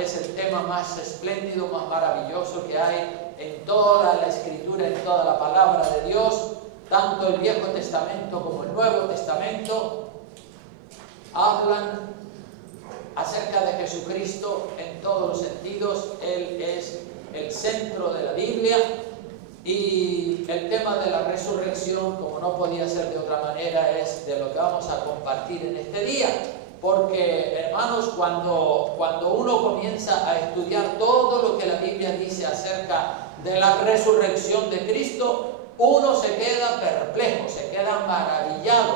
es el tema más espléndido, más maravilloso que hay en toda la Escritura, en toda la palabra de Dios. Tanto el Viejo Testamento como el Nuevo Testamento hablan acerca de Jesucristo en todos los sentidos. Él es el centro de la Biblia, y el tema de la resurrección, como no podía ser de otra manera, es de lo que vamos a compartir en este día. Porque, hermanos, cuando uno comienza a estudiar todo lo que la Biblia dice acerca de la resurrección de Cristo, uno se queda perplejo, se queda maravillado,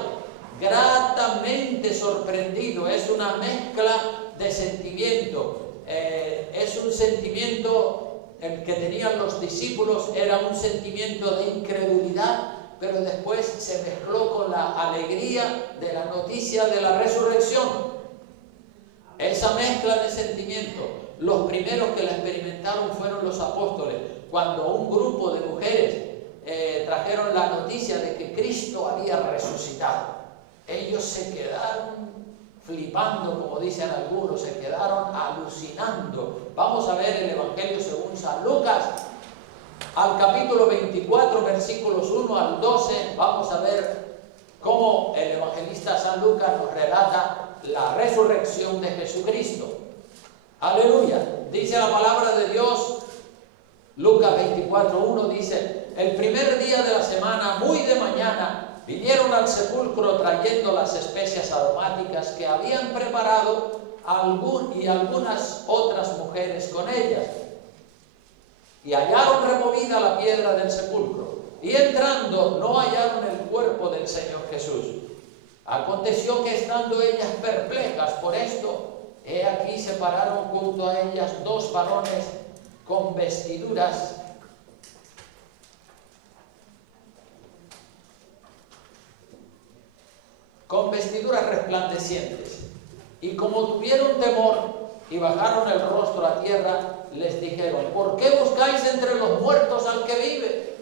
gratamente sorprendido. Es una mezcla de sentimiento. Es un sentimiento, el que tenían los discípulos era un sentimiento de incredulidad, pero después se mezcló con la alegría de la noticia de la resurrección. Esa mezcla de sentimientos, los primeros que la experimentaron fueron los apóstoles. Cuando un grupo de mujeres trajeron la noticia de que Cristo había resucitado, ellos se quedaron flipando, como dicen algunos, se quedaron alucinando. Vamos a ver el Evangelio según San Lucas, al capítulo 24, versículos 1 al 12, vamos a ver cómo el evangelista San Lucas nos relata la resurrección de Jesucristo. Aleluya. Dice la palabra de Dios, Lucas 24:1 dice: el primer día de la semana, muy de mañana, vinieron al sepulcro trayendo las especias aromáticas que habían preparado y algunas otras mujeres con ellas. Y hallaron removida la piedra del sepulcro, y entrando no hallaron el cuerpo del Señor Jesús. Aconteció que estando ellas perplejas por esto, he aquí se pararon junto a ellas dos varones con vestiduras resplandecientes. Y como tuvieron temor y bajaron el rostro a tierra, les dijeron: ¿por qué buscáis entre los muertos al que vive?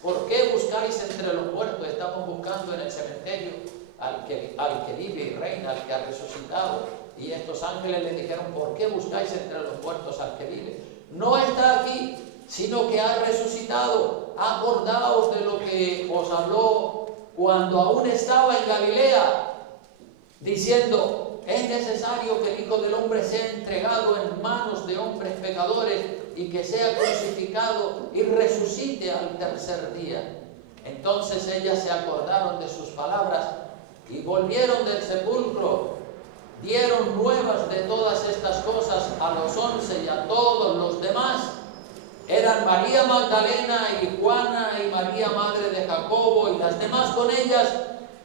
¿Por qué buscáis entre los muertos? Estamos buscando en el cementerio al que vive y reina, al que ha resucitado. Y estos ángeles les dijeron: ¿por qué buscáis entre los muertos al que vive? No está aquí, sino que ha resucitado. Acordaos de lo que os habló cuando aún estaba en Galilea, diciendo: es necesario que el Hijo del Hombre sea entregado en manos de hombres pecadores y que sea crucificado y resucite al tercer día. Entonces ellas se acordaron de sus palabras y volvieron del sepulcro. Dieron nuevas de todas estas cosas a los 11 y a todos los demás. Eran María Magdalena y Juana y María, madre de Jacobo, y las demás con ellas,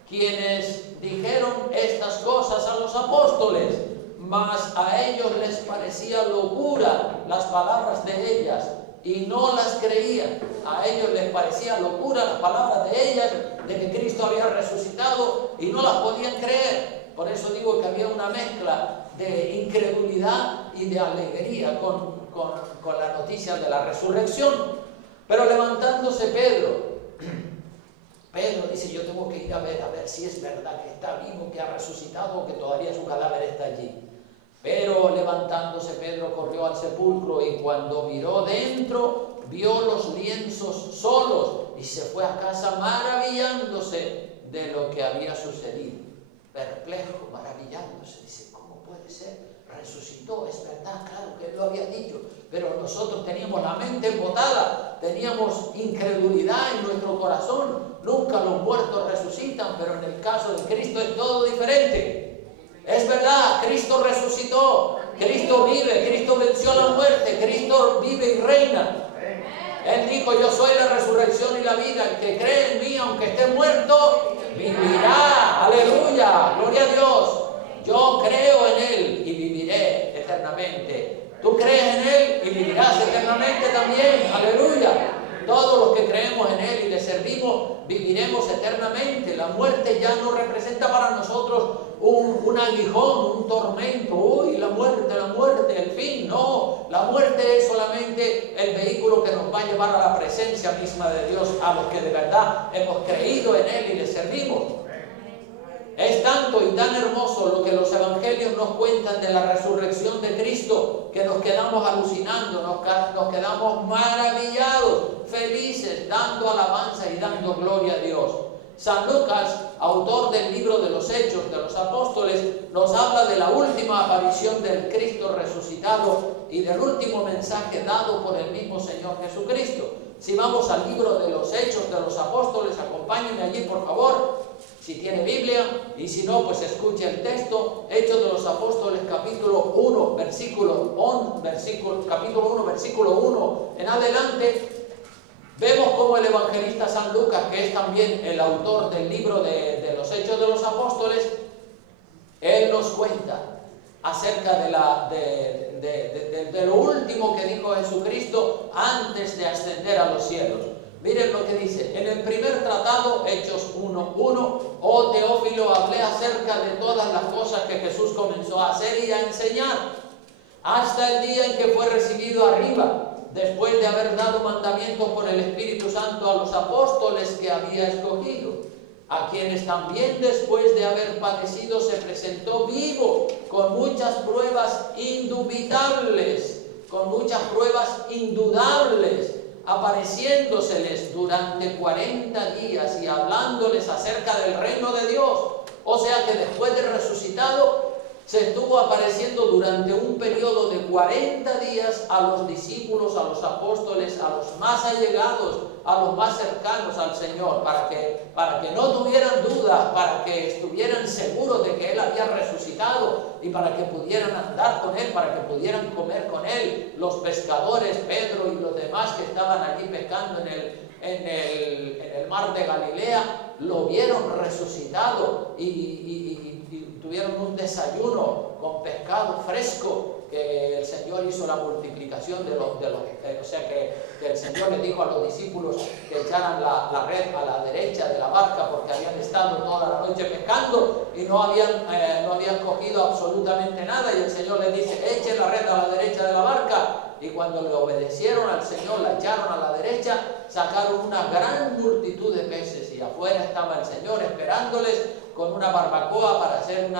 quienes dijeron estas cosas a los apóstoles, mas a ellos les parecía locura las palabras de ellas, y no las creían. A ellos les parecía locura las palabras de ellas, de que Cristo había resucitado, y no las podían creer. Por eso digo que había una mezcla de incredulidad y de alegría con la noticia de la resurrección. Pero levantándose Pedro dice: yo tengo que ir a ver si es verdad que está vivo, que ha resucitado, o que todavía su cadáver está allí. Pero levantándose Pedro corrió al sepulcro, y cuando miró dentro, vio los lienzos solos, y se fue a casa maravillándose de lo que había sucedido. Perplejo, maravillándose, dice: ¿cómo puede ser? Resucitó, es verdad, claro que él lo había dicho, pero nosotros teníamos la mente embotada, teníamos incredulidad en nuestro corazón. Nunca los muertos resucitan, pero en el caso de Cristo es todo diferente. Es verdad, Cristo resucitó, Cristo vive, Cristo venció la muerte, Cristo vive y reina. Él dijo: yo soy la resurrección y la vida, el que cree en mí, aunque esté muerto, vivirá. Aleluya, gloria a Dios. Yo creo en Él y viviré eternamente. Tú crees en Él y vivirás eternamente también. Aleluya. Todos los que creemos en Él y le servimos, viviremos eternamente. La muerte ya no representa para nosotros un aguijón, un tormento. Uy, la muerte, el fin. No, la muerte es solamente el vehículo que nos va a llevar a la presencia misma de Dios, a los que de verdad hemos creído en Él y le servimos. Es tan alto y tan hermoso lo que los evangelios nos cuentan de la resurrección de Cristo, que nos quedamos alucinando, nos quedamos maravillados, felices, dando alabanza y dando gloria a Dios. San Lucas, autor del libro de los Hechos de los Apóstoles, nos habla de la última aparición del Cristo resucitado y del último mensaje dado por el mismo Señor Jesucristo. Si vamos al libro de los Hechos de los Apóstoles, acompáñenme allí por favor, si tiene Biblia, y si no, pues escuche el texto. Hechos de los Apóstoles, capítulo 1, versículo 1 en adelante. Vemos cómo el evangelista San Lucas, que es también el autor del libro de los Hechos de los Apóstoles, él nos cuenta acerca de lo último que dijo Jesucristo antes de ascender a los cielos. Miren lo que dice, en el primer tratado, Hechos 1:1, oh Teófilo, hablé acerca de todas las cosas que Jesús comenzó a hacer y a enseñar, hasta el día en que fue recibido arriba, después de haber dado mandamientos por el Espíritu Santo a los apóstoles que había escogido, a quienes también después de haber padecido se presentó vivo con muchas pruebas indubitables, apareciéndoseles durante 40 días y hablándoles acerca del reino de Dios. O sea que después de resucitado, se estuvo apareciendo durante un periodo de 40 días a los discípulos, a los apóstoles, a los más allegados, a los más cercanos al Señor, para que no tuvieran dudas, para que estuvieran seguros de que Él había resucitado y para que pudieran andar con Él, para que pudieran comer con Él. Los pescadores, Pedro y los demás que estaban allí pescando en el mar de Galilea, lo vieron resucitado y tuvieron un desayuno con pescado fresco, que el Señor hizo la multiplicación o sea que el Señor le dijo a los discípulos que echaran la red a la derecha de la barca porque habían estado toda la noche pescando y no habían cogido absolutamente nada, y el Señor les dice, echen la red a la derecha de la barca. Y cuando le obedecieron al Señor, la echaron a la derecha, sacaron una gran multitud de peces y afuera estaba el Señor esperándoles con una barbacoa para hacer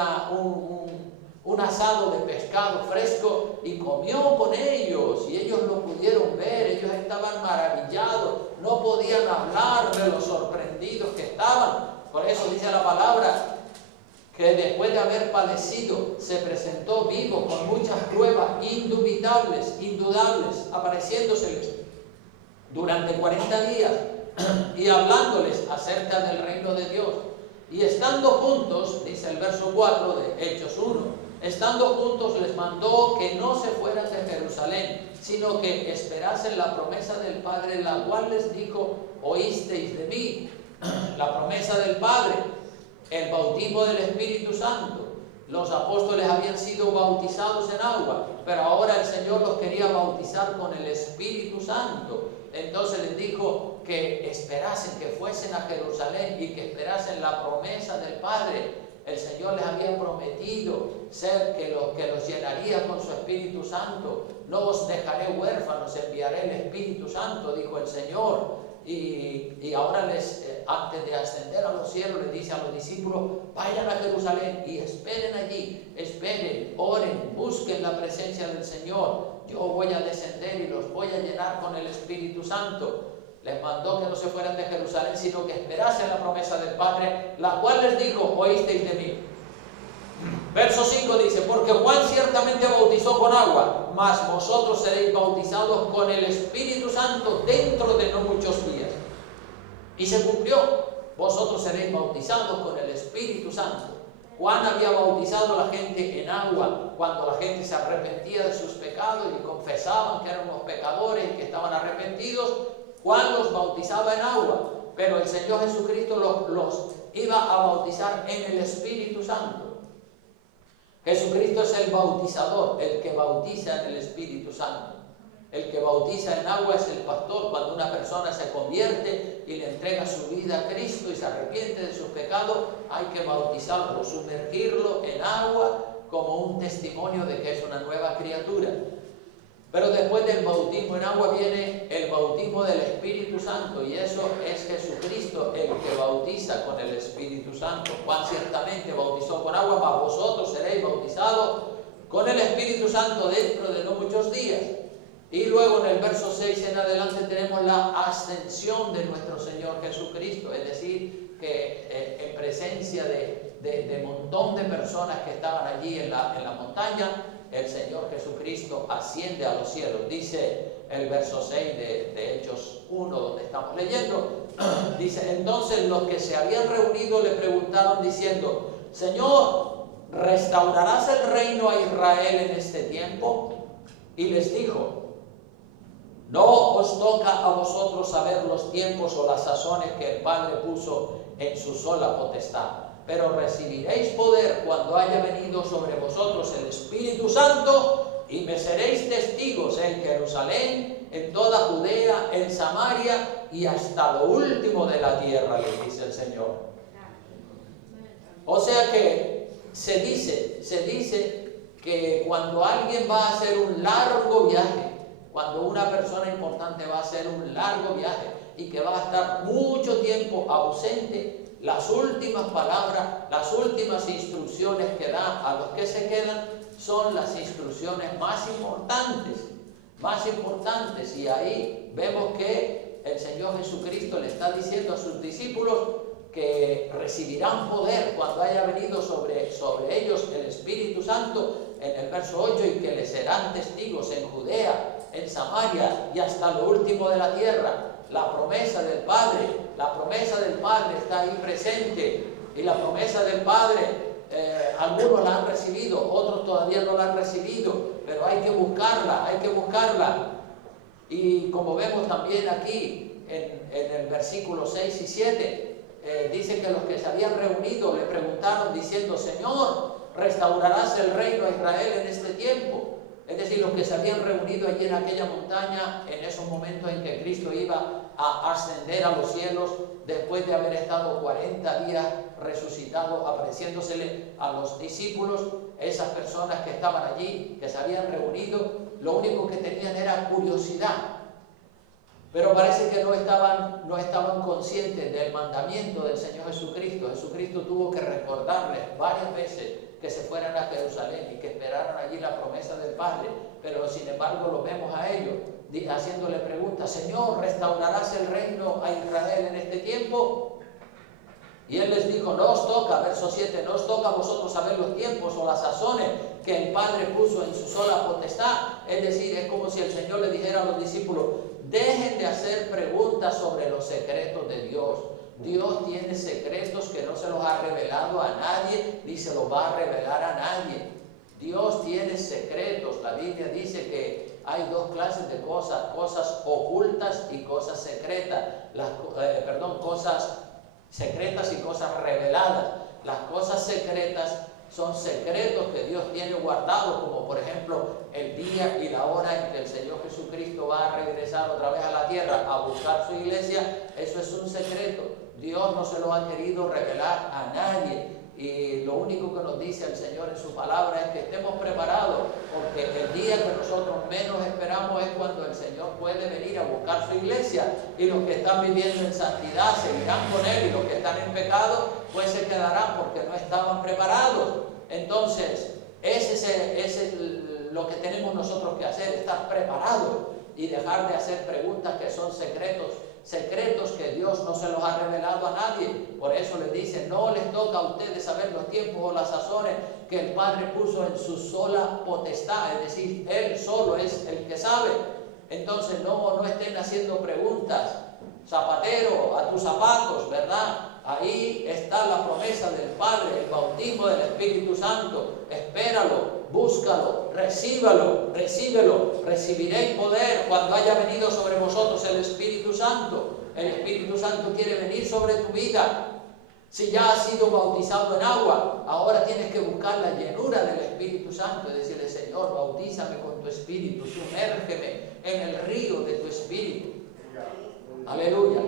un asado de pescado fresco, y comió con ellos y ellos lo pudieron ver. Ellos estaban maravillados, no podían hablar de lo sorprendidos que estaban. Por eso dice la palabra que después de haber padecido se presentó vivo con muchas pruebas indudables, apareciéndoseles durante 40 días y hablándoles acerca del reino de Dios. Y estando juntos, dice el verso 4 de Hechos 1, estando juntos les mandó que no se fueran de Jerusalén, sino que esperasen la promesa del Padre, la cual les dijo, oísteis de mí. La promesa del Padre, el bautismo del Espíritu Santo. Los apóstoles habían sido bautizados en agua, pero ahora el Señor los quería bautizar con el Espíritu Santo. Entonces les dijo que esperasen, que fuesen a Jerusalén y que esperasen la promesa del Padre. El Señor les había prometido que los llenaría con su Espíritu Santo. No os dejaré huérfanos, enviaré el Espíritu Santo, dijo el Señor. Y ahora antes de ascender a los cielos, les dice a los discípulos, vayan a Jerusalén y esperen allí, esperen, oren, busquen la presencia del Señor. Yo voy a descender y los voy a llenar con el Espíritu Santo. Les mandó que no se fueran de Jerusalén, sino que esperasen la promesa del Padre, la cual les dijo, oísteis de mí. Verso 5 dice, porque Juan ciertamente bautizó con agua, mas vosotros seréis bautizados con el Espíritu Santo dentro de no muchos días. Y se cumplió, vosotros seréis bautizados con el Espíritu Santo. Juan había bautizado a la gente en agua, cuando la gente se arrepentía de sus pecados y confesaban que eran unos pecadores y que estaban arrepentidos. Juan los bautizaba en agua, pero el Señor Jesucristo los iba a bautizar en el Espíritu Santo. Jesucristo es el bautizador, el que bautiza en el Espíritu Santo. El que bautiza en agua es el pastor. Cuando una persona se convierte y le entrega su vida a Cristo y se arrepiente de sus pecados, hay que bautizarlo, sumergirlo en agua como un testimonio de que es una nueva criatura. Pero después del bautismo en agua viene el bautismo del Espíritu Santo, y eso es Jesucristo el que bautiza con el Espíritu Santo. Juan ciertamente ciertamente bautizó con agua, mas vosotros seréis bautizados con el Espíritu Santo dentro de no muchos días. Y luego en el verso 6 en adelante tenemos la ascensión de nuestro Señor Jesucristo, es decir, que en presencia de montón de personas que estaban allí en la montaña, el Señor Jesucristo asciende a los cielos. Dice el verso 6 de Hechos 1, donde estamos leyendo, dice: entonces los que se habían reunido le preguntaron diciendo: Señor, ¿restaurarás el reino a Israel en este tiempo? Y les dijo: no os toca a vosotros saber los tiempos o las sazones que el Padre puso en su sola potestad, pero recibiréis poder cuando haya venido sobre vosotros el Espíritu Santo, y me seréis testigos en Jerusalén, en toda Judea, en Samaria y hasta lo último de la tierra, les dice el Señor. O sea que se dice que cuando alguien va a hacer un largo viaje, cuando una persona importante va a hacer un largo viaje y que va a estar mucho tiempo ausente, las últimas palabras, las últimas instrucciones que da a los que se quedan son las instrucciones más importantes. Y ahí vemos que el Señor Jesucristo le está diciendo a sus discípulos que recibirán poder cuando haya venido sobre ellos el Espíritu Santo, en el verso 8, y que les serán testigos en Judea, en Samaria y hasta lo último de la tierra. La promesa del Padre está ahí presente, y la promesa del Padre, algunos la han recibido, otros todavía no la han recibido, pero hay que buscarla. Y como vemos también aquí en el versículo 6 y 7, dice que los que se habían reunido le preguntaron diciendo: Señor, ¿restaurarás el reino a Israel en este tiempo? Es decir, los que se habían reunido allí en aquella montaña, en esos momentos en que Cristo iba a ascender a los cielos, después de haber estado 40 días resucitado, apareciéndosele a los discípulos, esas personas que estaban allí, que se habían reunido, lo único que tenían era curiosidad. Pero parece que no estaban conscientes del mandamiento del Señor Jesucristo. Jesucristo tuvo que recordarles varias veces que se fueran a Jerusalén y que esperaran allí la promesa del Padre. Pero sin embargo lo vemos a ellos haciéndole preguntas: Señor, ¿restaurarás el reino a Israel en este tiempo? Y Él les dijo: no os toca, verso 7, no os toca a vosotros saber los tiempos o las sazones que el Padre puso en su sola potestad. Es decir, es como si el Señor le dijera a los discípulos: dejen de hacer preguntas sobre los secretos de Dios. Dios tiene secretos que no se los ha revelado a nadie, ni se los va a revelar a nadie. Dios tiene secretos. La Biblia dice que hay dos clases de cosas ocultas y cosas secretas. Cosas secretas y cosas reveladas. Las cosas secretas son secretos que Dios tiene guardados, como por ejemplo el día y la hora en que el Señor Jesucristo va a regresar otra vez a la tierra a buscar su iglesia. Eso es un secreto. Dios no se lo ha querido revelar a nadie. Y lo único que nos dice el Señor en su palabra es que estemos preparados, porque el día que nosotros menos esperamos es cuando el Señor puede venir a buscar su iglesia, y los que están viviendo en santidad seguirán con Él, y los que están en pecado pues se quedarán porque no estaban preparados. Entonces ese es lo que tenemos nosotros que hacer: estar preparados y dejar de hacer preguntas que son secretos que Dios no se los ha revelado a nadie. Por eso les dice: no les toca a ustedes saber los tiempos o las sazones que el Padre puso en su sola potestad. Es decir, Él solo es el que sabe. Entonces no estén haciendo preguntas. Zapatero, a tus zapatos, ¿verdad? Ahí está la promesa del Padre, el bautismo del Espíritu Santo. Espéralo, búscalo, recíbelo. Recibiréis poder cuando haya venido sobre vosotros el Espíritu Santo. El Espíritu Santo quiere venir sobre tu vida. Si ya has sido bautizado en agua, ahora tienes que buscar la llenura del Espíritu Santo y decirle: Señor, bautízame con tu Espíritu, sumérgeme en el río de tu Espíritu. Aleluya.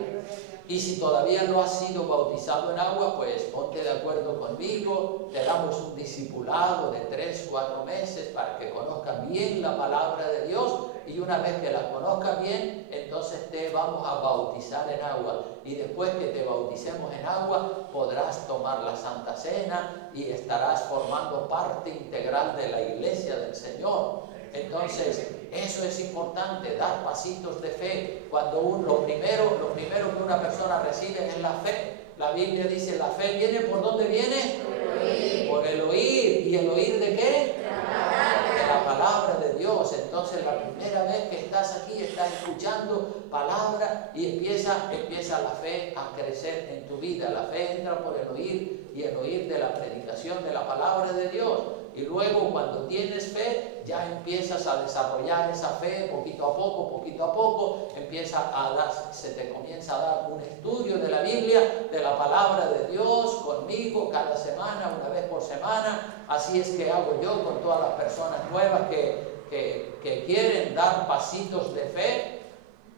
Y si todavía no has sido bautizado en agua, pues ponte de acuerdo conmigo, te damos un discipulado de 3 o 4 meses para que conozcas bien la palabra de Dios, y una vez que la conozcas bien, entonces te vamos a bautizar en agua, y después que te bauticemos en agua podrás tomar la Santa Cena y estarás formando parte integral de la iglesia del Señor. Entonces, eso es importante, dar pasitos de fe. Cuando lo primero que una persona recibe es la fe. La Biblia dice, la fe viene, ¿por dónde viene? Por el oír. ¿Y el oír de qué? De la palabra de Dios. Entonces, la primera vez que estás aquí, estás escuchando palabra y empieza la fe a crecer en tu vida. La fe entra por el oír, y el oír de la predicación de la palabra de Dios. Y luego, cuando tienes fe, ya empiezas a desarrollar esa fe poquito a poco, se te comienza a dar un estudio de la Biblia, de la palabra de Dios, conmigo, cada semana, una vez por semana. Así es que hago yo con todas las personas nuevas que quieren dar pasitos de fe.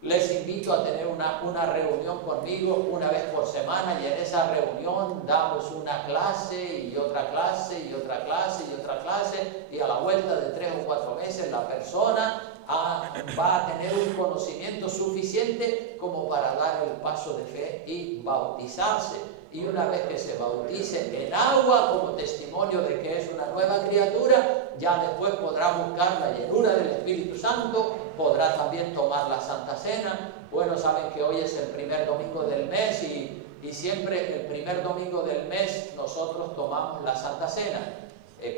Les invito a tener una reunión conmigo una vez por semana, y en esa reunión damos una clase y otra clase y otra clase y otra clase, y a la vuelta de 3 o 4 meses la persona va a tener un conocimiento suficiente como para dar el paso de fe y bautizarse. Y una vez que se bautice en agua como testimonio de que es una nueva criatura, ya después podrá buscar la llenura del Espíritu Santo, podrá también tomar la Santa Cena. Bueno, saben que hoy es el primer domingo del mes, y siempre el primer domingo del mes nosotros tomamos la Santa Cena.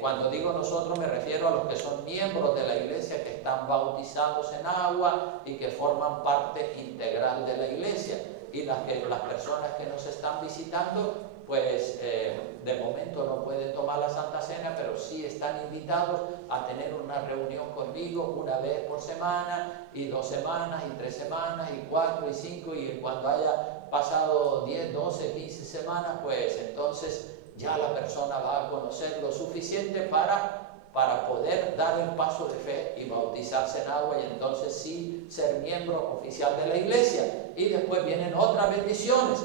Cuando digo nosotros me refiero a los que son miembros de la iglesia, que están bautizados en agua y que forman parte integral de la iglesia. Y las personas que nos están visitando, pues de momento no pueden tomar la Santa Cena, pero sí están invitados a tener una reunión conmigo una vez por semana, y 2 semanas, y 3 semanas, y 4 y 5, y cuando haya pasado 10, 12, 15 semanas, pues entonces ya la persona va a conocer lo suficiente para poder dar el paso de fe y bautizarse en agua, y entonces sí ser miembro oficial de la iglesia. Y después vienen otras bendiciones.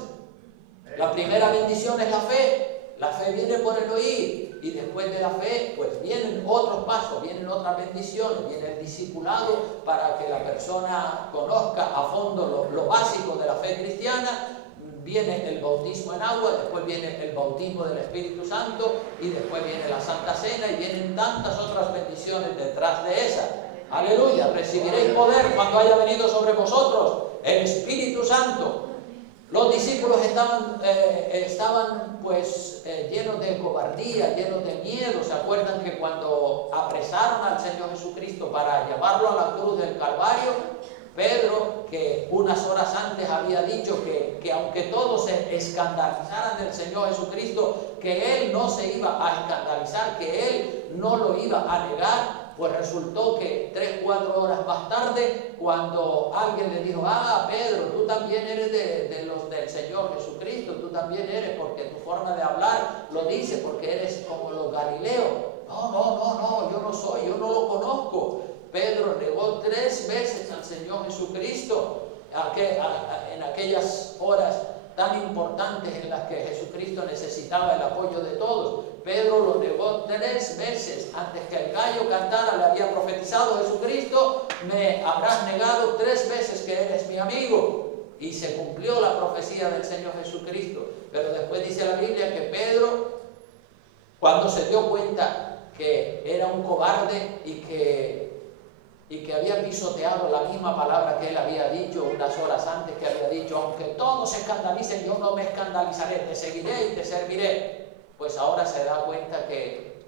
La primera bendición es la fe. La fe viene por el oír, y después de la fe pues vienen otros pasos, vienen otras bendiciones, viene el discipulado para que la persona conozca a fondo lo básico de la fe cristiana. Viene el bautismo en agua, después viene el bautismo del Espíritu Santo, y después viene la Santa Cena, y vienen tantas otras bendiciones detrás de esa. Aleluya, recibiréis poder cuando haya venido sobre vosotros el Espíritu Santo. Los discípulos estaban pues llenos de cobardía, llenos de miedo. ¿Se acuerdan que cuando apresaron al Señor Jesucristo para llevarlo a la cruz del Calvario, Pedro, que unas horas antes había dicho que aunque todos se escandalizaran del Señor Jesucristo, que él no se iba a escandalizar, que él no lo iba a negar, pues resultó que 3 o 4 horas más tarde, cuando alguien le dijo, Pedro, tú también eres de los del Señor Jesucristo, tú también eres, porque tu forma de hablar lo dice, porque eres como los galileos. No, yo no soy, yo no lo conozco. Pedro negó 3 veces al Señor Jesucristo en aquellas horas tan importantes en las que Jesucristo necesitaba el apoyo de todos. Pedro lo negó 3 veces. Antes que el gallo cantara, le había profetizado Jesucristo: me habrás negado 3 veces que eres mi amigo. Y se cumplió la profecía del Señor Jesucristo. Pero después dice la Biblia que Pedro, cuando se dio cuenta que era un cobarde y que había pisoteado la misma palabra que él había dicho unas horas antes, que había dicho, aunque todos se escandalicen, yo no me escandalizaré, te seguiré y te serviré. Pues ahora se da cuenta que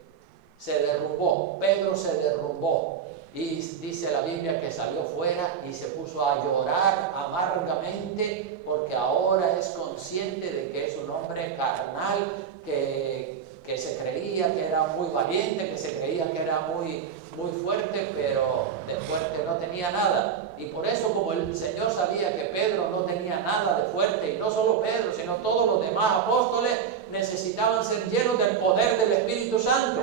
se derrumbó, Pedro se derrumbó, y dice la Biblia que salió fuera y se puso a llorar amargamente, porque ahora es consciente de que es un hombre carnal, que se creía que era muy valiente, que se creía que era muy fuerte, pero de fuerte no tenía nada. Y por eso, como el Señor sabía que Pedro no tenía nada de fuerte, y no solo Pedro, sino todos los demás apóstoles, necesitaban ser llenos del poder del Espíritu Santo.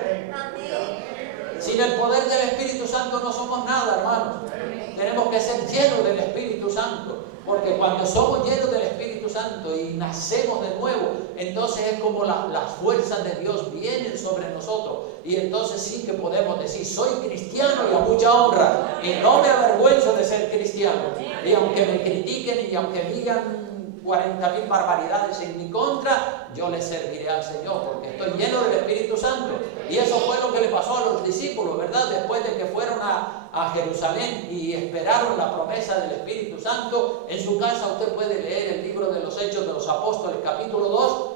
Sin el poder del Espíritu Santo no somos nada, hermanos. Tenemos que ser llenos del Espíritu Santo, porque cuando somos llenos del Espíritu Santo y nacemos de nuevo, entonces es como las fuerzas de Dios vienen sobre nosotros. Y entonces sí que podemos decir, soy cristiano y a mucha honra. Y no me avergüenzo de ser cristiano. Y aunque me critiquen y aunque digan 40.000 barbaridades en mi contra, yo le serviré al Señor porque estoy lleno del Espíritu Santo. Y eso fue lo que le pasó a los discípulos, ¿verdad? Después de que fueron a Jerusalén y esperaron la promesa del Espíritu Santo. En su casa usted puede leer el libro de los Hechos de los Apóstoles, capítulo 2,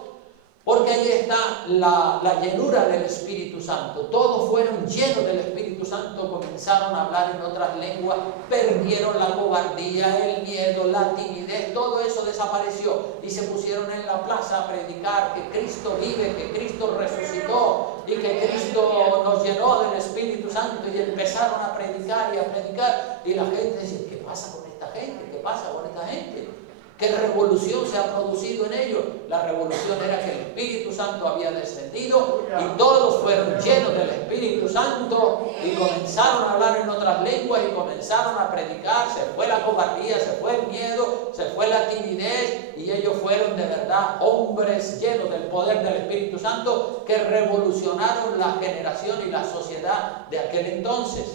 porque ahí está la llenura del Espíritu Santo. Todos fueron llenos del Espíritu Santo, comenzaron a hablar en otras lenguas, perdieron la cobardía, el miedo, la timidez, todo eso desapareció y se pusieron en la plaza a predicar que Cristo vive, que Cristo resucitó y que Cristo nos llenó del Espíritu Santo, y empezaron a predicar y la gente decía, ¿qué pasa con esta gente? ¿Qué pasa con esta gente? ¿Qué revolución se ha producido en ellos? La revolución era que el Espíritu Santo había descendido y todos fueron llenos del Espíritu Santo y comenzaron a hablar en otras lenguas y comenzaron a predicar. Se fue la cobardía, se fue el miedo, se fue la timidez, y ellos fueron de verdad hombres llenos del poder del Espíritu Santo que revolucionaron la generación y la sociedad de aquel entonces.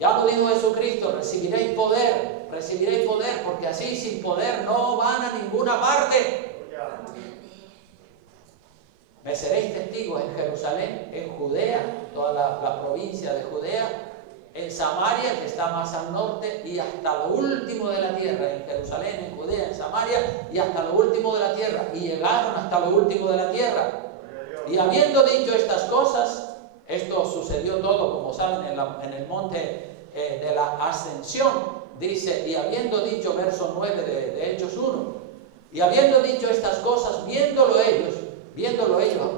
Ya lo dijo Jesucristo, recibiréis poder, porque así sin poder no van a ninguna parte. Me seréis testigos en Jerusalén, en Judea, toda la provincia de Judea, en Samaria, que está más al norte, y hasta lo último de la tierra. En Jerusalén, en Judea, en Samaria, y hasta lo último de la tierra. Y llegaron hasta lo último de la tierra. Y habiendo dicho estas cosas, esto sucedió todo, como saben, en el monte de la ascensión. Dice, y habiendo dicho, verso 9 de Hechos 1, y habiendo dicho estas cosas, viéndolo ellos,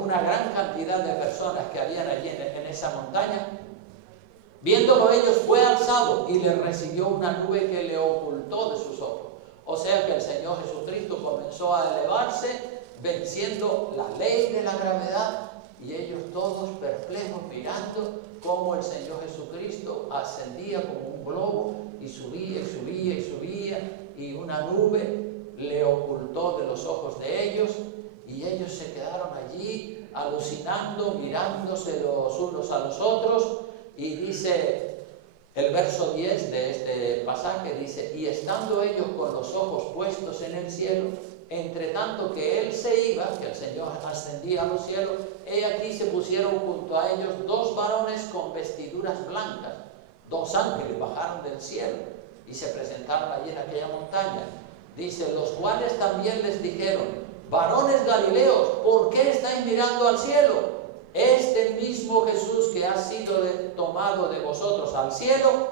una gran cantidad de personas que habían allí en esa montaña, viéndolo ellos, fue alzado y le recibió una nube que le ocultó de sus ojos. O sea que el Señor Jesucristo comenzó a elevarse, venciendo la ley de la gravedad, y ellos todos perplejos mirando cómo el Señor Jesucristo ascendía como un globo y subía y subía y subía, y una nube le ocultó de los ojos de ellos, y ellos se quedaron allí alucinando, mirándose los unos a los otros. Y dice el verso 10 de este pasaje, dice, y estando ellos con los ojos puestos en el cielo, entre tanto que él se iba, que el Señor ascendía a los cielos, he aquí se pusieron junto a ellos dos varones con vestiduras blancas. Dos ángeles bajaron del cielo y se presentaron allí en aquella montaña. Dice, los cuales también les dijeron, varones galileos, ¿por qué estáis mirando al cielo? Este mismo Jesús que ha sido tomado de vosotros al cielo,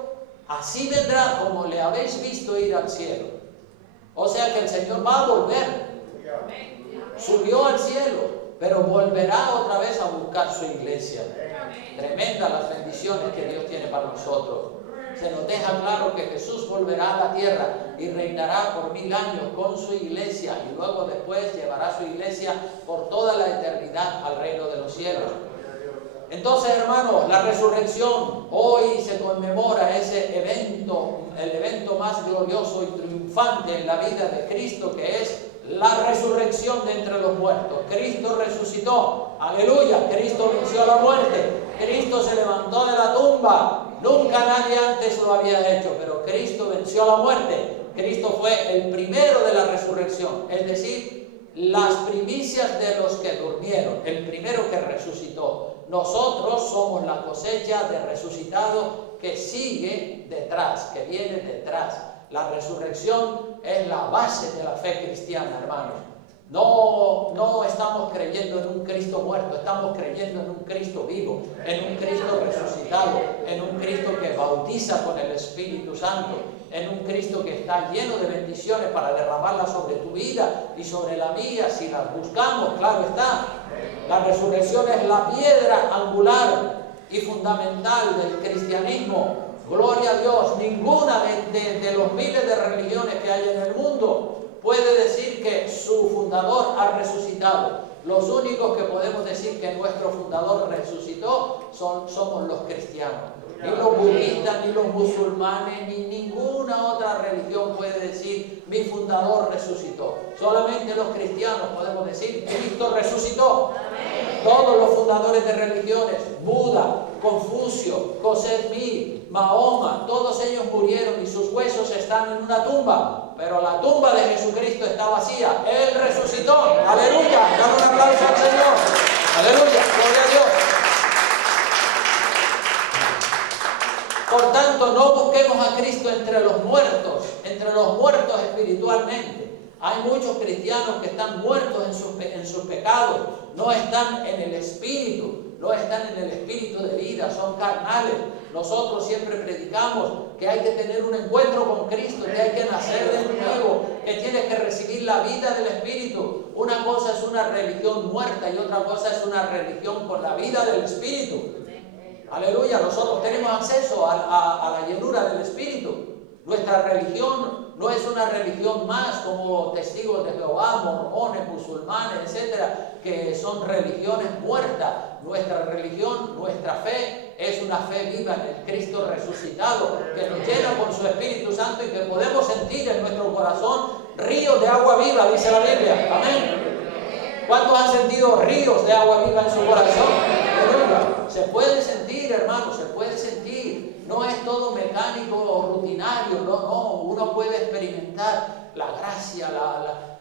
así vendrá como le habéis visto ir al cielo. O sea que el Señor va a volver. Subió al cielo, pero volverá otra vez a buscar su iglesia. Tremenda las bendiciones que Dios tiene para nosotros. Se nos deja claro que Jesús volverá a la tierra y reinará por 1000 años con su iglesia, y luego después llevará su iglesia por toda la eternidad al reino de los cielos. Entonces, hermanos, la resurrección, hoy se conmemora ese evento, el evento más glorioso y triunfante en la vida de Cristo, que es la resurrección de entre los muertos. Cristo resucitó, aleluya, Cristo venció a la muerte, Cristo se levantó de la tumba. Nunca nadie antes lo había hecho, pero Cristo venció a la muerte. Cristo fue el primero de la resurrección, es decir, las primicias de los que durmieron, el primero que resucitó. Nosotros somos la cosecha de resucitados que sigue detrás, que viene detrás. La resurrección es la base de la fe cristiana, hermanos. No estamos creyendo en un Cristo muerto, estamos creyendo en un Cristo vivo, en un Cristo resucitado, en un Cristo que bautiza con el Espíritu Santo, en un Cristo que está lleno de bendiciones para derramarlas sobre tu vida y sobre la mía, si las buscamos, claro está. La resurrección es la piedra angular y fundamental del cristianismo. Gloria a Dios, ninguna de los miles de religiones que hay en el mundo puede decir que su fundador ha resucitado. Los únicos que podemos decir que nuestro fundador resucitó somos los cristianos. Ni los budistas, ni los musulmanes, ni ninguna otra religión puede decir mi fundador resucitó. Solamente los cristianos podemos decir Cristo resucitó. Todos los fundadores de religiones, Buda, Confucio, José Smith, Mahoma, todos ellos murieron y sus huesos están en una tumba. Pero la tumba de Jesucristo está vacía. Él resucitó. Aleluya. Dame un aplauso al Señor. Aleluya. Gloria a Dios. Por tanto, no busquemos a Cristo entre los muertos espiritualmente. Hay muchos cristianos que están muertos en sus pecados, no están en el espíritu, no están en el espíritu de vida, son carnales. Nosotros siempre predicamos que hay que tener un encuentro con Cristo, que hay que nacer de nuevo, que tienes que recibir la vida del espíritu. Una cosa es una religión muerta y otra cosa es una religión con la vida del espíritu. Aleluya, nosotros tenemos acceso a la llenura del Espíritu. Nuestra religión no es una religión más como testigos de Jehová, mormones, musulmanes, etcétera, que son religiones muertas. Nuestra religión, nuestra fe, es una fe viva en el Cristo resucitado, que nos llena con su Espíritu Santo y que podemos sentir en nuestro corazón ríos de agua viva, dice la Biblia. Amén. ¿Cuántos han sentido ríos de agua viva en su corazón? Se puede sentir, hermano, se puede sentir. No es todo mecánico o rutinario, no. Uno puede experimentar la gracia,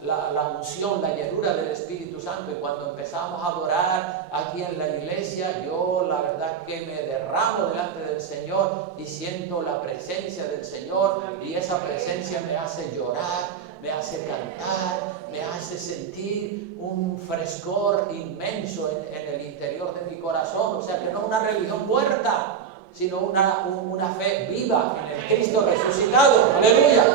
la unción, la llenura del Espíritu Santo. Y cuando empezamos a adorar aquí en la iglesia, yo la verdad que me derramo delante del Señor y siento la presencia del Señor, y esa presencia me hace llorar, me hace cantar, me hace sentir un frescor inmenso en el interior de mi corazón. O sea que no una religión muerta, sino una fe viva en el Cristo resucitado. ¡Aleluya!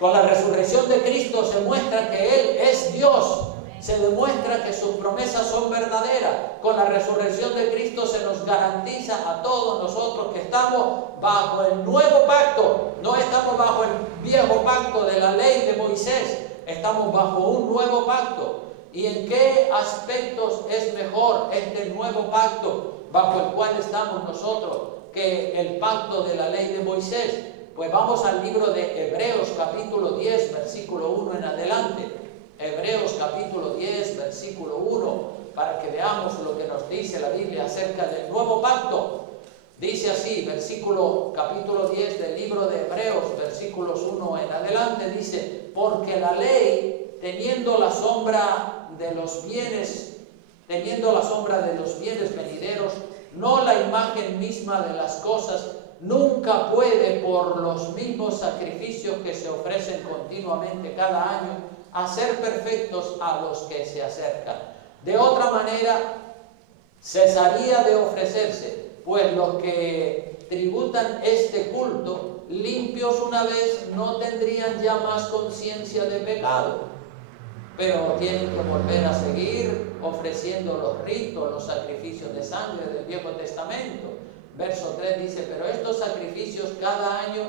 Con la resurrección de Cristo se muestra que Él es Dios. Se demuestra que sus promesas son verdaderas. Con la resurrección de Cristo se nos garantiza a todos nosotros que estamos bajo el nuevo pacto. No estamos bajo el viejo pacto de la ley de Moisés. Estamos bajo un nuevo pacto. ¿Y en qué aspectos es mejor este nuevo pacto bajo el cual estamos nosotros que el pacto de la ley de Moisés? Pues vamos al libro de Hebreos capítulo 10, versículo 1 en adelante. Hebreos capítulo 10, versículo 1, para que veamos lo que nos dice la Biblia acerca del nuevo pacto. Dice así, capítulo 10 del libro de Hebreos, versículos 1 en adelante, dice: porque la ley, teniendo la sombra de los bienes venideros, no la imagen misma de las cosas, nunca puede, por los mismos sacrificios que se ofrecen continuamente cada año, hacer perfectos a los que se acercan. De otra manera, cesaría de ofrecerse, pues los que tributan este culto, limpios una vez, no tendrían ya más conciencia de pecado, pero tienen que volver a seguir ofreciendo los ritos, los sacrificios de sangre del Viejo Testamento. Verso 3 dice: pero estos sacrificios cada año,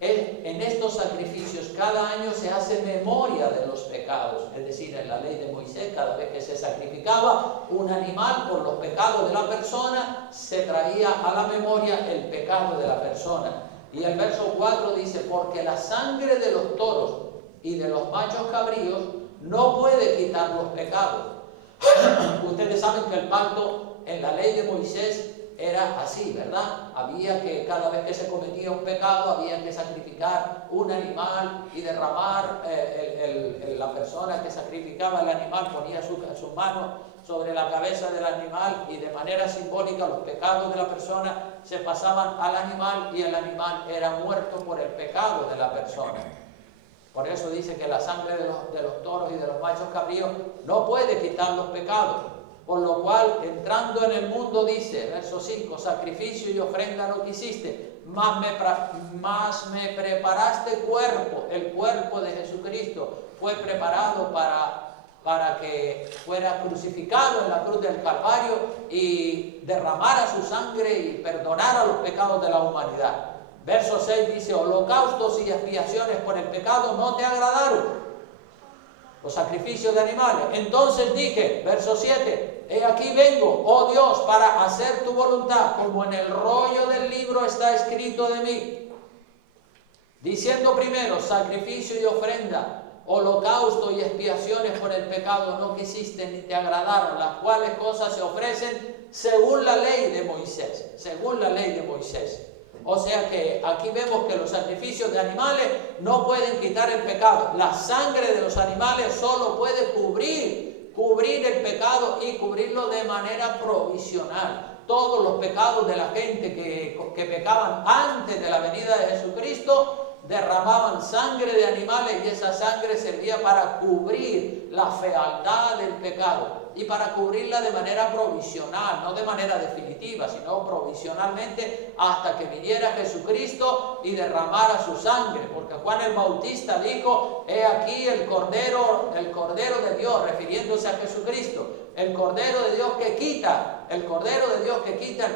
en estos sacrificios cada año se hace memoria de los pecados. Es decir, en la ley de Moisés, cada vez que se sacrificaba un animal por los pecados de la persona, se traía a la memoria el pecado de la persona. Y el verso 4 dice: porque la sangre de los toros y de los machos cabríos no puede quitar los pecados. Ustedes saben que el pacto en la ley de Moisés era así, ¿verdad? Había que, cada vez que se cometía un pecado, había que sacrificar un animal y derramar, la persona que sacrificaba el animal ponía su mano sobre la cabeza del animal, y de manera simbólica los pecados de la persona se pasaban al animal, y el animal era muerto por el pecado de la persona. Por eso dice que la sangre de los toros y de los machos cabríos no puede quitar los pecados. Por lo cual, entrando en el mundo, dice, verso 5, sacrificio y ofrenda no quisiste, mas me preparaste cuerpo. El cuerpo de Jesucristo fue preparado para que fuera crucificado en la cruz del Calvario y derramara su sangre y perdonara los pecados de la humanidad. Verso 6 dice: holocaustos y expiaciones por el pecado no te agradaron. los sacrificios de animales. Entonces dije, verso 7, he aquí vengo, oh Dios, para hacer tu voluntad, como en el rollo del libro está escrito de mí. Diciendo primero, sacrificio y ofrenda, holocausto y expiaciones por el pecado no quisiste ni te agradaron, las cuales cosas se ofrecen según la ley de Moisés, según la ley de Moisés. O sea que aquí vemos que los sacrificios de animales no pueden quitar el pecado. La sangre de los animales solo puede cubrir el pecado y cubrirlo de manera provisional. Todos los pecados de la gente que pecaban antes de la venida de Jesucristo derramaban sangre de animales y esa sangre servía para cubrir la fealdad del pecado y para cubrirla de manera provisional, no de manera definitiva, sino provisionalmente hasta que viniera Jesucristo y derramara su sangre, porque Juan el Bautista dijo, he aquí el Cordero de Dios, refiriéndose a Jesucristo, el Cordero de Dios que quita el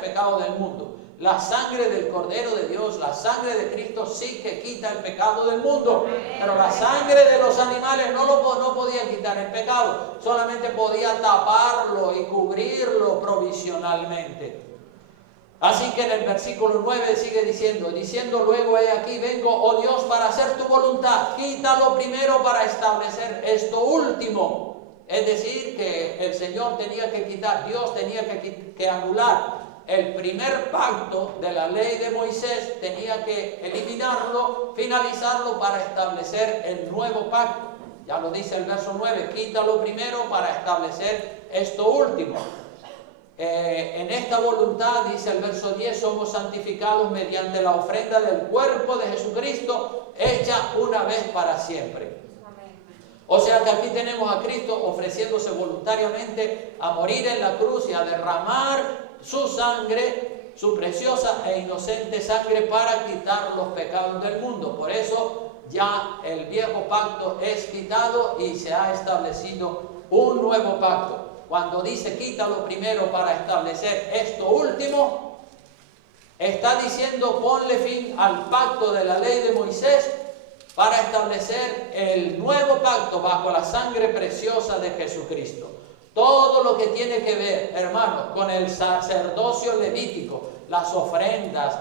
pecado del mundo. La sangre del Cordero de Dios, la sangre de Cristo sí que quita el pecado del mundo, pero la sangre de los animales no podía quitar el pecado, solamente podía taparlo y cubrirlo provisionalmente. Así que en el versículo 9 sigue diciendo luego, he aquí vengo, oh Dios, para hacer tu voluntad, quítalo primero para establecer esto último. Es decir, que el Señor tenía que quitar, Dios tenía que anular el primer pacto de la ley de Moisés, tenía que eliminarlo, finalizarlo para establecer el nuevo pacto. Ya lo dice el verso 9, quítalo primero para establecer esto último. En esta voluntad, dice el verso 10, somos santificados mediante la ofrenda del cuerpo de Jesucristo, hecha una vez para siempre. O sea que aquí tenemos a Cristo ofreciéndose voluntariamente a morir en la cruz y a derramar su sangre, su preciosa e inocente sangre para quitar los pecados del mundo. Por eso ya el viejo pacto es quitado y se ha establecido un nuevo pacto. Cuando dice quítalo primero para establecer esto último, está diciendo ponle fin al pacto de la ley de Moisés para establecer el nuevo pacto bajo la sangre preciosa de Jesucristo. Todo lo que tiene que ver, hermanos, con el sacerdocio levítico, las ofrendas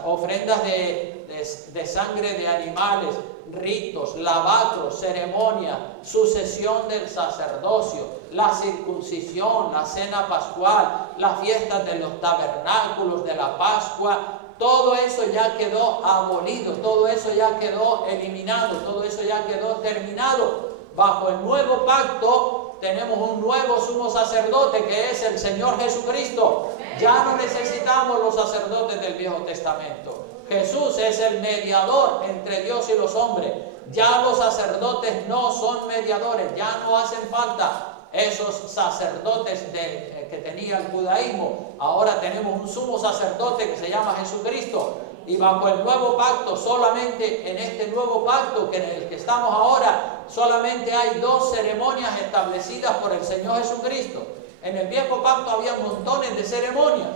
de sangre de animales, ritos, lavacros, ceremonia, sucesión del sacerdocio, la circuncisión, la cena pascual, las fiestas de los tabernáculos, de la Pascua, todo eso ya quedó abolido, todo eso ya quedó eliminado, todo eso ya quedó terminado. Bajo el nuevo pacto tenemos un nuevo sumo sacerdote que es el Señor Jesucristo. Ya no necesitamos los sacerdotes del Viejo Testamento. Jesús es el mediador entre Dios y los hombres. Ya los sacerdotes no son mediadores, ya no hacen falta esos sacerdotes que tenía el judaísmo. Ahora tenemos un sumo sacerdote que se llama Jesucristo. Y bajo el nuevo pacto, solamente en este nuevo pacto en el que estamos ahora, solamente hay dos ceremonias establecidas por el Señor Jesucristo. En el viejo pacto había montones de ceremonias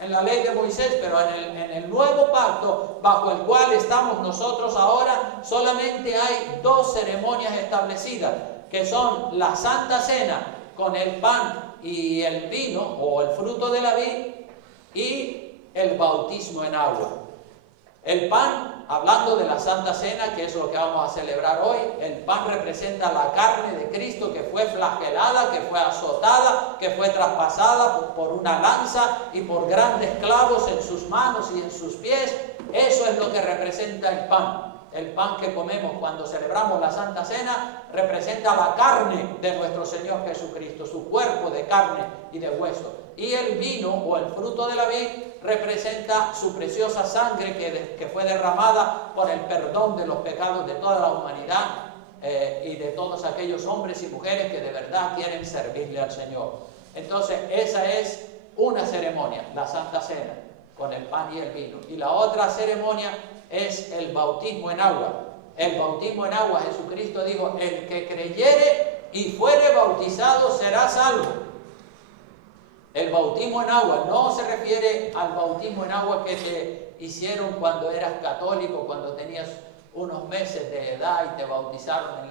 en la ley de Moisés, pero en el nuevo pacto bajo el cual estamos nosotros ahora, solamente hay dos ceremonias establecidas, que son la Santa Cena con el pan y el vino o el fruto de la vid y el bautismo en agua. El pan, hablando de la Santa Cena, que es lo que vamos a celebrar hoy, el pan representa la carne de Cristo que fue flagelada, que fue azotada, que fue traspasada por una lanza y por grandes clavos en sus manos y en sus pies. Eso es lo que representa el pan. El pan que comemos cuando celebramos la Santa Cena representa la carne de nuestro Señor Jesucristo, su cuerpo de carne y de hueso. Y el vino o el fruto de la vid representa su preciosa sangre que fue derramada por el perdón de los pecados de toda la humanidad y de todos aquellos hombres y mujeres que de verdad quieren servirle al Señor. Entonces esa es una ceremonia, la Santa Cena, con el pan y el vino. Y la otra ceremonia es el bautismo en agua. El bautismo en agua, Jesucristo dijo, el que creyere y fuere bautizado será salvo. El bautismo en agua no se refiere al bautismo en agua que te hicieron cuando eras católico, cuando tenías unos meses de edad y te bautizaron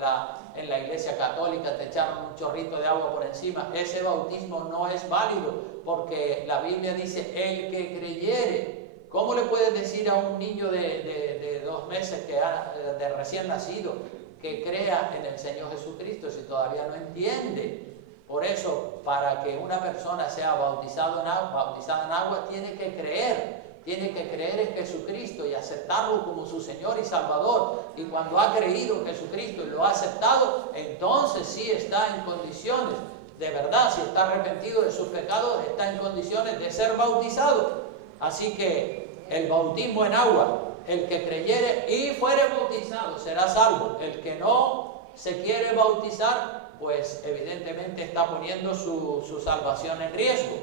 en la iglesia católica te echaron un chorrito de agua por encima. Ese bautismo no es válido, porque la Biblia dice, el que creyere. ¿Cómo le puedes decir a un niño de 2 meses, de recién nacido, que crea en el Señor Jesucristo si todavía no entiende? Por eso, para que una persona sea bautizada en agua, tiene que creer en Jesucristo y aceptarlo como su Señor y Salvador. Y cuando ha creído en Jesucristo y lo ha aceptado, entonces sí está en condiciones, de verdad, si está arrepentido de sus pecados, está en condiciones de ser bautizado. Así que el bautismo en agua, el que creyere y fuere bautizado será salvo. El que no se quiere bautizar, pues evidentemente está poniendo su salvación en riesgo.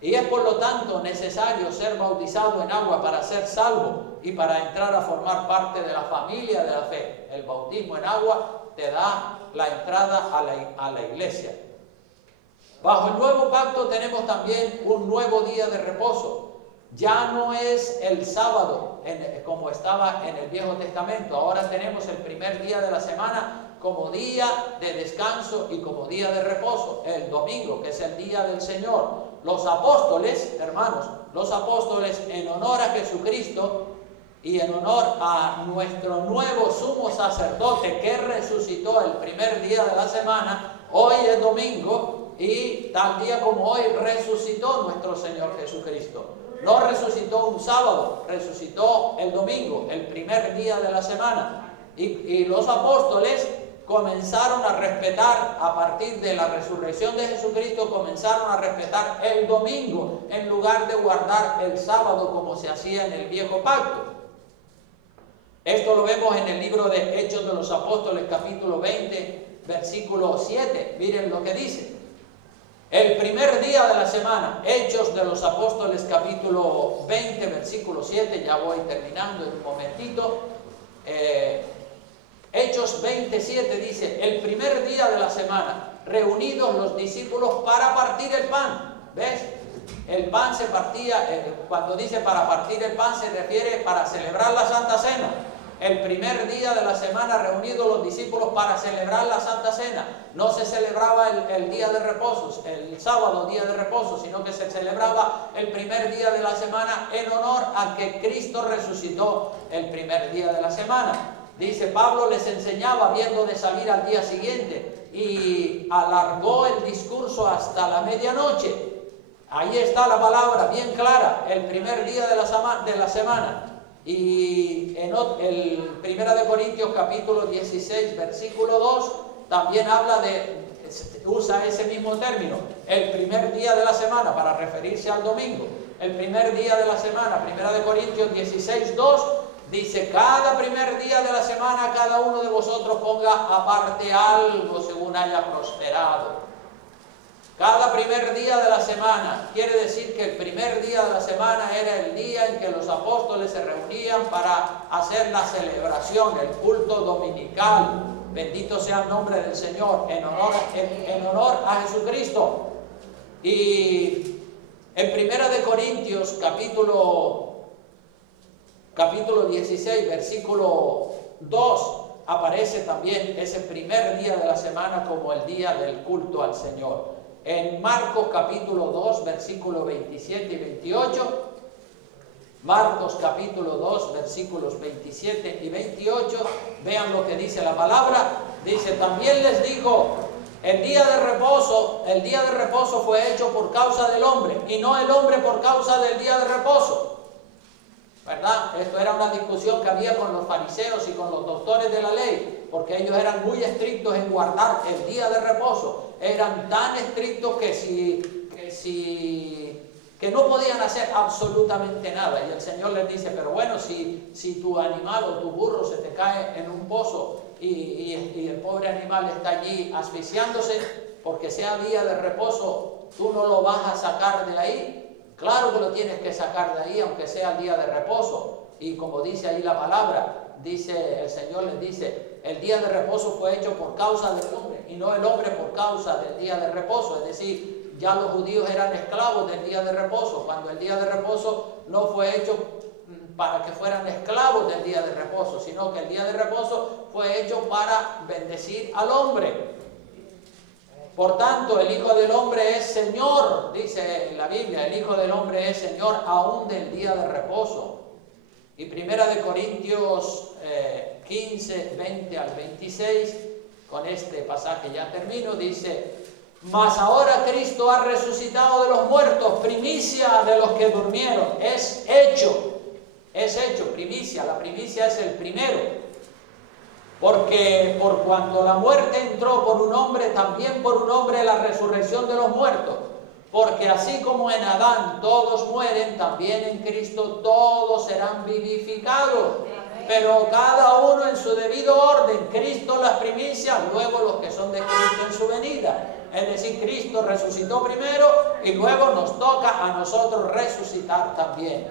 Y es por lo tanto necesario ser bautizado en agua para ser salvo y para entrar a formar parte de la familia de la fe. El bautismo en agua te da la entrada a la iglesia. Bajo el nuevo pacto tenemos también un nuevo día de reposo. Ya no es el sábado como estaba en el Viejo Testamento. Ahora tenemos el primer día de la semana como día de descanso y como día de reposo, el domingo, que es el día del Señor. Los apóstoles, hermanos, en honor a Jesucristo y en honor a nuestro nuevo sumo sacerdote que resucitó el primer día de la semana, hoy es domingo y tal día como hoy resucitó nuestro Señor Jesucristo. No resucitó un sábado, resucitó el domingo, el primer día de la semana. Y los apóstoles comenzaron a respetar, a partir de la resurrección de Jesucristo, comenzaron a respetar el domingo en lugar de guardar el sábado como se hacía en el viejo pacto. Esto lo vemos en el libro de Hechos de los Apóstoles, capítulo 20, versículo 7. Miren lo que dice. El primer día de la semana, Hechos de los Apóstoles, capítulo 20, versículo 7, ya voy terminando en un momentito. Hechos 27 dice, el primer día de la semana, reunidos los discípulos para partir el pan. ¿Ves? El pan se partía, cuando dice para partir el pan se refiere para celebrar la Santa Cena. El primer día de la semana reunidos los discípulos para celebrar la Santa Cena. No se celebraba el día de reposo, el sábado día de reposo, sino que se celebraba el primer día de la semana en honor a que Cristo resucitó el primer día de la semana. Dice, Pablo les enseñaba viendo de salir al día siguiente y alargó el discurso hasta la medianoche. Ahí está la palabra bien clara, el primer día de la semana. Y en el 1 Corintios capítulo 16 versículo 2 también usa ese mismo término, el primer día de la semana, para referirse al domingo. El primer día de la semana, 1 Corintios 16, 2, dice, cada primer día de la semana cada uno de vosotros ponga aparte algo según haya prosperado. Cada primer día de la semana quiere decir que el primer día de la semana era el día en que los apóstoles se reunían para hacer la celebración, el culto dominical. Bendito sea el nombre del Señor, en honor a Jesucristo. Y en 1 Corintios capítulo 16, versículo 2, aparece también ese primer día de la semana como el día del culto al Señor. En Marcos capítulo 2, versículos 27 y 28, Marcos capítulo 2, versículos 27 y 28, vean lo que dice la palabra. Dice, también les dijo, el día de reposo fue hecho por causa del hombre, y no el hombre por causa del día de reposo. ¿Verdad? Esto era una discusión que había con los fariseos y con los doctores de la ley, porque ellos eran muy estrictos en guardar el día de reposo. Eran tan estrictos que no podían hacer absolutamente nada. Y el Señor les dice, pero bueno, si tu animal o tu burro se te cae en un pozo y el pobre animal está allí asfixiándose, porque sea día de reposo, ¿tú no lo vas a sacar de ahí? Claro que lo tienes que sacar de ahí, aunque sea el día de reposo. Y como dice ahí la palabra, el Señor les dice, el día de reposo fue hecho por causa del hombre, y no el hombre por causa del día de reposo. Es decir, ya los judíos eran esclavos del día de reposo, cuando el día de reposo no fue hecho para que fueran esclavos del día de reposo, sino que el día de reposo fue hecho para bendecir al hombre. Por tanto, el Hijo del Hombre es Señor, dice en la Biblia, el Hijo del Hombre es Señor aún del día de reposo. Y 1 Corintios 15, 20 al 26, con este pasaje ya termino, dice: mas ahora Cristo ha resucitado de los muertos, primicia de los que durmieron. Es hecho, primicia. La primicia es el primero. Porque por cuanto la muerte entró por un hombre, también por un hombre la resurrección de los muertos. Porque así como en Adán todos mueren, también en Cristo todos serán vivificados. Pero cada uno en su debido orden. Cristo las primicias, luego los que son de Cristo en su venida. Es decir, Cristo resucitó primero y luego nos toca a nosotros resucitar también.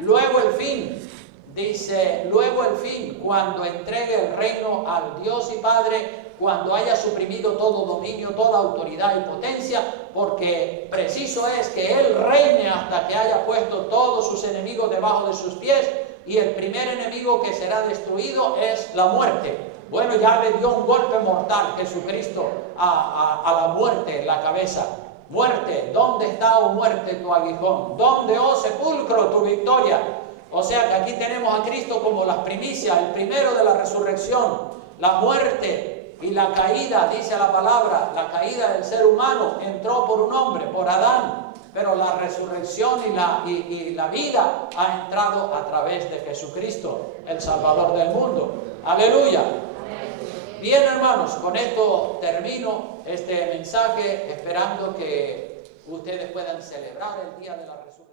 Luego el fin. Dice, luego el fin, cuando entregue el reino al Dios y Padre, cuando haya suprimido todo dominio, toda autoridad y potencia, porque preciso es que Él reine hasta que haya puesto todos sus enemigos debajo de sus pies, y el primer enemigo que será destruido es la muerte. Bueno, ya le dio un golpe mortal Jesucristo a la muerte en la cabeza. Muerte, ¿dónde está, oh muerte, tu aguijón? ¿Dónde, oh sepulcro, tu victoria? O sea que aquí tenemos a Cristo como las primicias, el primero de la resurrección. La muerte y la caída, dice la palabra, la caída del ser humano entró por un hombre, por Adán. Pero la resurrección y la vida ha entrado a través de Jesucristo, el Salvador del mundo. ¡Aleluya! Bien, hermanos, con esto termino este mensaje, esperando que ustedes puedan celebrar el día de la resurrección.